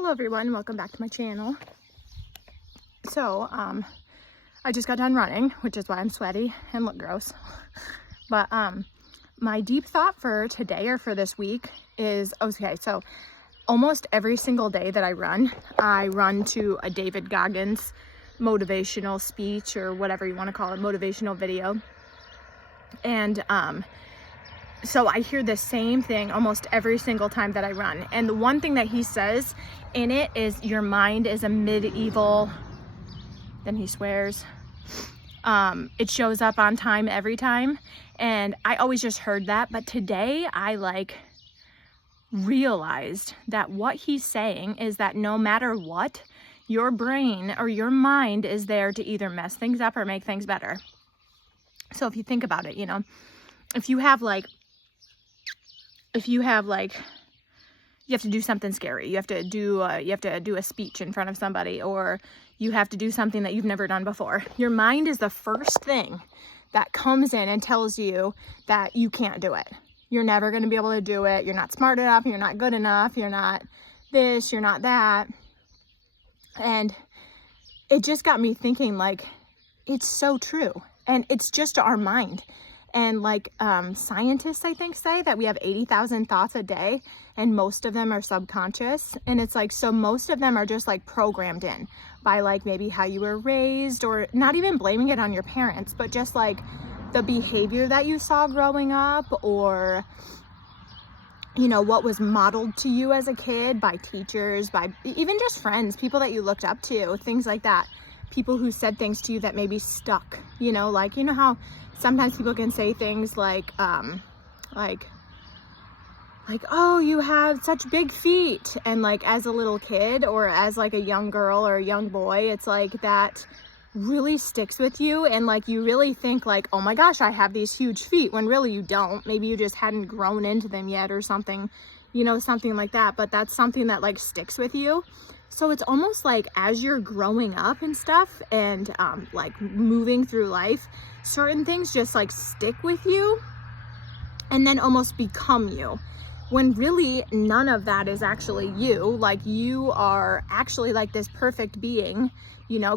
Hello everyone, welcome back to my channel. So, I just got done running, which is why I'm sweaty and look gross. But, my deep thought for today or for this week is, okay, so almost every single day that I run to a David Goggins motivational speech or whatever you want to call it, motivational video. And, so I hear the same thing almost every single time that I run. And the one thing that he says in it is, your mind is a medieval, then he swears. It shows up on time every time. And I always just heard that. But today I realized that what he's saying is that no matter what, your brain or your mind is there to either mess things up or make things better. So if you think about it, if you have you have to do something scary, you have to do a speech in front of somebody, or you have to do something that you've never done before. Your mind is the first thing that comes in and tells you that you can't do it. You're never going to be able to do it. You're not smart enough. You're not good enough. You're not this, you're not that. And it just got me thinking, it's so true. And it's just our mind. And scientists, I think, say that we have 80,000 thoughts a day, and most of them are subconscious. And it's so most of them are just programmed in by maybe how you were raised, or not even blaming it on your parents, but just the behavior that you saw growing up, or, what was modeled to you as a kid by teachers, by even just friends, people that you looked up to, things like that. People who said things to you that maybe stuck, how sometimes people can say things oh, you have such big feet. And as a little kid, or as a young girl or a young boy, it's that really sticks with you. And you really think oh my gosh, I have these huge feet, when really you don't. Maybe you just hadn't grown into them yet or something, something like that. But that's something that sticks with you. So it's almost as you're growing up and stuff, and moving through life, certain things just stick with you and then almost become you, when really none of that is actually you. You are actually this perfect being,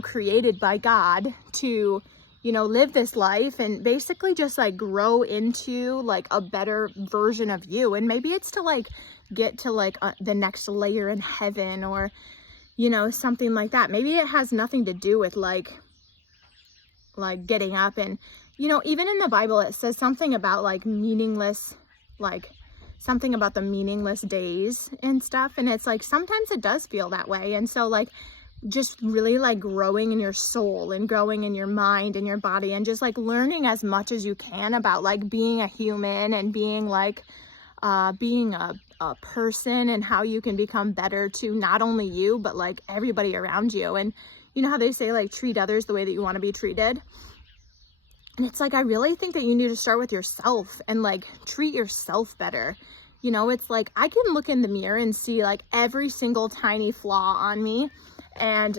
created by God to, live this life and basically just grow into a better version of you. And maybe it's to get to the next layer in heaven, or something like that. Maybe it has nothing to do with getting up. And even in the Bible it says something about meaningless, something about the meaningless days and stuff. And it's sometimes it does feel that way. And so just really growing in your soul and growing in your mind and your body, and just learning as much as you can about being a human, and being being a person, and how you can become better to not only you, but everybody around you. And how they say treat others the way that you want to be treated. And it's I really think that you need to start with yourself and treat yourself better. It's I can look in the mirror and see every single tiny flaw on me. And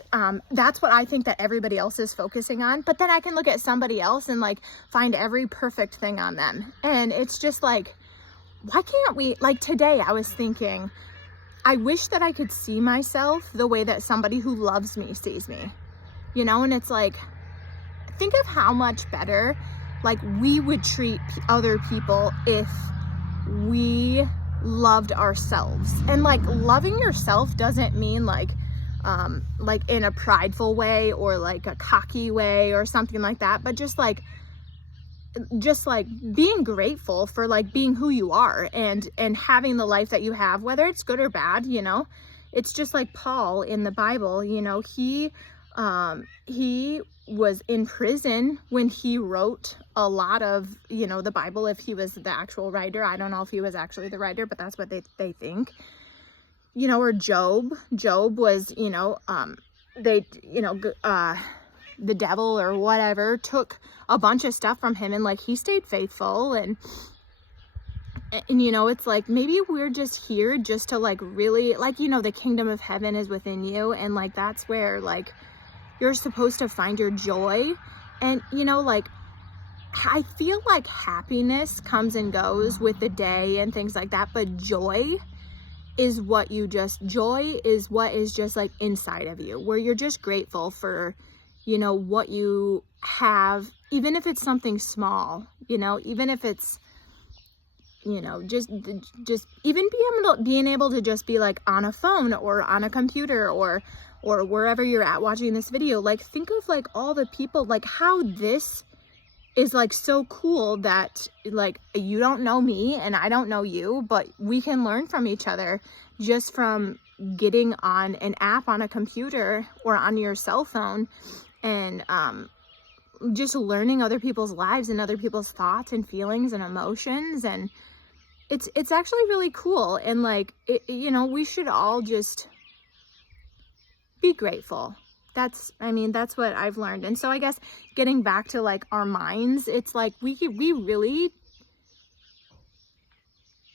that's what I think that everybody else is focusing on. But then I can look at somebody else and find every perfect thing on them. And it's just why can't we, today I was thinking, I wish that I could see myself the way that somebody who loves me sees me, and it's think of how much better we would treat other people if we loved ourselves. And loving yourself doesn't mean in a prideful way, or a cocky way, or something like that, but just being grateful for being who you are, and having the life that you have, whether it's good or bad. It's just Paul in the Bible, he was in prison when he wrote a lot of, the Bible. If he was the actual writer, I don't know if he was actually the writer, but that's what they think. Or Job was, the devil or whatever took a bunch of stuff from him, and he stayed faithful. And it's maybe we're just here just to really the kingdom of heaven is within you, and that's where you're supposed to find your joy. And I feel happiness comes and goes with the day and things like that, but joy is what you just, joy is what is just like inside of you, where you're just grateful for, you know, what you have, even if it's something small, you know, even if it's, you know, just even being able to just be like on a phone or on a computer or wherever you're at watching this video. Like, think of like all the people, like how this is like so cool that like you don't know me and I don't know you, but we can learn from each other just from getting on an app on a computer or on your cell phone, and just learning other people's lives and other people's thoughts and feelings and emotions. And it's actually really cool. And like you know, we should all just be grateful. That's what I've learned. And so I guess getting back to like our minds, it's like we really,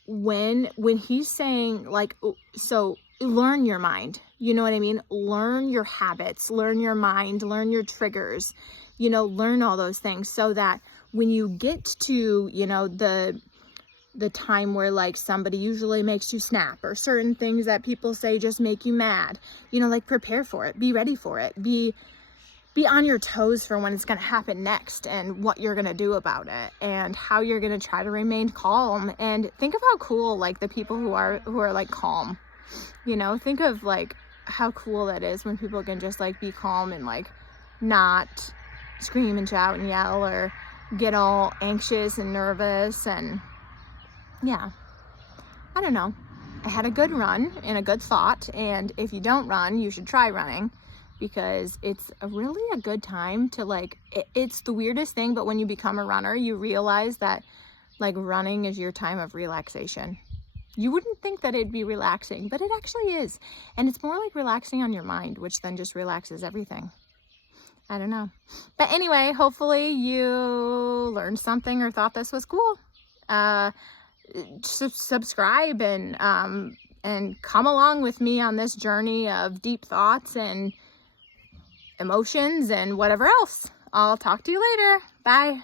when he's saying like, so learn your mind, you know what I mean? Learn your habits, learn your mind, learn your triggers, you know, learn all those things so that when you get to, you know, the time where like somebody usually makes you snap, or certain things that people say just make you mad, you know, like prepare for it, be ready for it, be on your toes for when it's going to happen next, and what you're going to do about it, and how you're going to try to remain calm. And think of how cool like the people who are like calm, you know, think of like how cool that is when people can just like be calm and like not scream and shout and yell or get all anxious and nervous. And yeah, I don't know. I had a good run and a good thought. And if you don't run, you should try running, because it's really a good time to like, it's the weirdest thing, but when you become a runner, you realize that like running is your time of relaxation. You wouldn't think that it'd be relaxing, but it actually is. And it's more like relaxing on your mind, which then just relaxes everything. I don't know. But anyway, hopefully you learned something or thought this was cool. Subscribe and come along with me on this journey of deep thoughts and emotions and whatever else. I'll talk to you later. Bye.